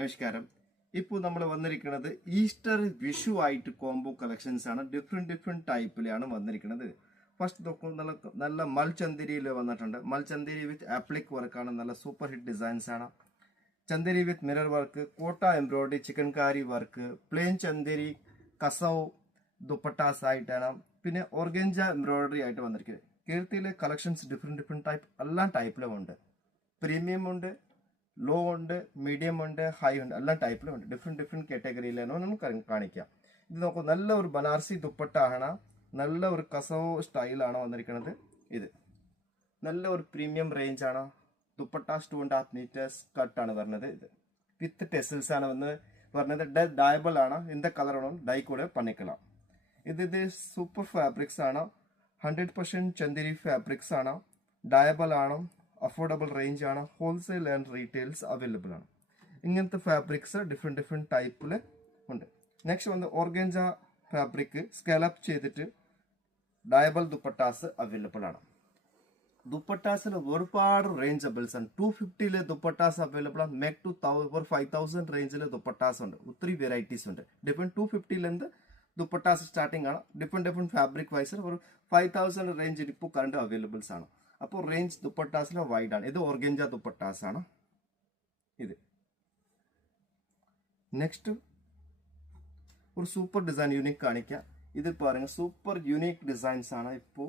നമസ്കാരം. ഇപ്പോൾ നമ്മൾ വന്നിരിക്കുന്നത് ഈസ്റ്റർ വിഷു ആയിട്ട് കോംബോ കളക്ഷൻസ് ആണ്. ഡിഫറെന്റ് ടൈപ്പിലാണ് വന്നിരിക്കുന്നത്. ഫസ്റ്റ് നോക്കും, നല്ല മൽചന്ദേരിയിൽ വന്നിട്ടുണ്ട്. മൽചന്ദേരി വിത്ത് ആപ്ലിക് വർക്കാണ്. നല്ല സൂപ്പർ ഹിറ്റ് ഡിസൈൻസ് ആണ്. Chanderi with mirror work, Kota embroidery, chikankari work, plain Chanderi, കസവ് ദുപ്പട്ടാസ് ആയിട്ടാണ്. പിന്നെ ഓർഗൻജ എംബ്രോയിഡറി ആയിട്ട് വന്നിരിക്കുന്നത്. കീർത്തിയിലെ കളക്ഷൻസ് ഡിഫറെന്റ് ടൈപ്പ് എല്ലാ ടൈപ്പിലും ഉണ്ട്. പ്രീമിയം ഉണ്ട്, ലോ ഉണ്ട്, മീഡിയം ഉണ്ട്, ഹൈ ഉണ്ട്, എല്ലാ ടൈപ്പിലും ഉണ്ട്. ഡിഫറെന്റ് കാറ്റഗറിയിലാണ് നമുക്ക് കാണിക്കാം. ഇത് നോക്കൂ, നല്ല ഒരു ബനാറസി ദുപ്പട്ട ആണ്. നല്ല ഒരു കസവ് സ്റ്റൈലാണ് വന്നിരിക്കുന്നത്. ഇത് നല്ല ഒരു പ്രീമിയം റേഞ്ച് ആണ്. ദുപ്പട്ട 2.5 മീറ്റേഴ്സ് കട്ടാണ് വരുന്നത്. ഇത് വിത്ത് ടെസിൽസ് ആണ് പറഞ്ഞത്. ഡയബിൾ ആണ്. இந்த കളർ ഡൈ കൂടെ പണിക്കലാം. ഇത് സൂപ്പർ ഫാബ്രിക്സ് ആണ്. 100% ചന്ദേരി ഫാബ്രിക്സ് ആണ്. ഡയബിൾ ആണ്. അഫോർഡബിൾ റേഞ്ച് ആണ്. ഹോൾസെയിൽ ആൻഡ് റീറ്റെയിൽസ് അവൈലബിൾ ആണ്. ഇങ്ങനത്തെ ഫാബ്രിക്സ് ഡിഫറെന്റ് ടൈപ്പിൽ ഉണ്ട്. നെക്സ്റ്റ് വന്ന് ഓർഗൻജ ഫാബ്രിക് സ്കാലപ്പ് ചെയ്തിട്ട് ഡയബിൾ ദുപ്പട്ടാസ് അവൈലബിൾ ആണ്. ദുപ്പട്ടാസിൽ ഒരുപാട് റേഞ്ചബിൾസ് ആണ്. 250 ദുപ്പട്ടാസ് അവൈലബിൾ ആണ്. മേക്ക് ടു 5000 റേഞ്ചിൽ ദുപ്പട്ടാസ് ഉണ്ട്. ഒത്തിരി വെറൈറ്റീസ് ഉണ്ട്. ഡിഫറെന്റ് 250 ദുപ്പട്ടാസ് സ്റ്റാർട്ടിംഗ് ആണ്. ഡിഫറെന്റ് ഫാബ്രിക് വൈസ് ഒരു 5000 റേഞ്ചിൽ ഇപ്പോൾ കറണ്ട് അവൈലബിൾസ് ആണ്. അപ്പോൾ റേഞ്ച് ദുപ്പട്ടാസിന് വൈഡ് ആണ്. ഇത് ഓർഗൻജ ദുപ്പട്ടാസ് ആണ്. ഇത് നെക്സ്റ്റ് ഒരു സൂപ്പർ ഡിസൈൻ യൂണിക് കാണിക്കാം. ഇത് പാരുங்க, സൂപ്പർ യൂണിക് ഡിസൈൻസ് ആണ്. ഇപ്പോൾ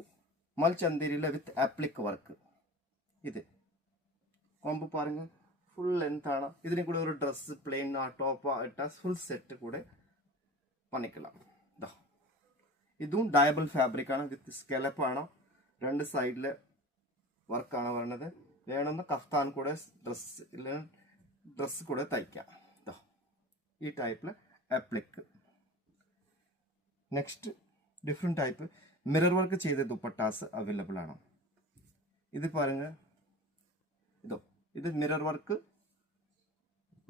മൽചന്ദേരിയിലെ വിത്ത് ആപ്ലിക് വർക്ക്. ഇത് കോംബോ പാരുங்க, ഫുൾ ലെങ്ത് ആണ്. ഇതിന് കൂടെ ഒരു ഡ്രസ് പ്ലെയിൻ ടോപ്പ് ഇട്ട ഫുൾ സെറ്റ് കൂടെ പണിക്കലാം. ഇതും ഡയബിൾ ഫാബ്രിക് ആണ്. വിത്ത് സ്കെലപ്പ് ആണ്. രണ്ട് സൈഡില് വർക്കാണ് പറയുന്നത്. വേണമെന്ന് കഫ്താൻ കൂടെ ഡ്രസ് കൂടെ തയ്ക്കാം. ഈ ടൈപ്പില് applique. Next different type mirror work ചെയ്ത ദുപ്പട്ടാസ് അവൈലബിൾ ആണ്. ഇത് പാരുங்க, ഇത് മിറർ വർക്ക്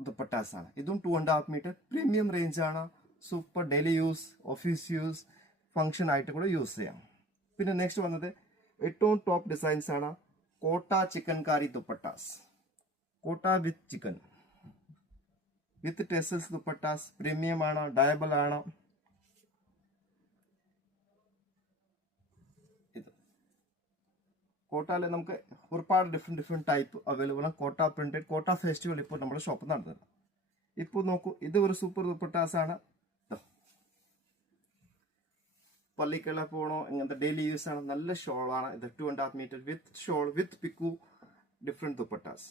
ദുപ്പട്ടാസ് ആണ്. ഇതും 2.5 മീറ്റർ പ്രീമിയം റേഞ്ച് ആണ്. Super daily use, office use, function ആയിട്ട് കൂടെ യൂസ് ചെയ്യാം. പിന്നെ നെക്സ്റ്റ് വന്നത് ഏറ്റവും ടോപ്പ് ഡിസൈൻസ് ആണ്. കോട്ട ചിക്കൻകാരി ദുപ്പട്ടാസ്. കോട്ട with chicken with tassels dupattas. Premium ആണ്. ഡയബിൾ ആണ്. ഇത് കോട്ടയില് നമുക്ക് ഒരുപാട് ഡിഫറെന്റ് ടൈപ്പ് അവൈലബിൾ ആണ്. കോട്ട പ്രിന്റഡ്, കോട്ട ഫെസ്റ്റിവൽ ഇപ്പോൾ നമ്മുടെ ഷോപ്പിൽ നടത്തുന്നത്. ഇപ്പോൾ നോക്കൂ, ഇത് ഒരു സൂപ്പർ ദുപ്പട്ടാസ് ആണ്. പള്ളിക്കെല്ലാം പോകണോ, ഇങ്ങനത്തെ ഡെയിലി യൂസ് ആണ്. നല്ല ഷോൾ ആണ്. ഇത് 2.5 metre with shawl with picot different dupattas.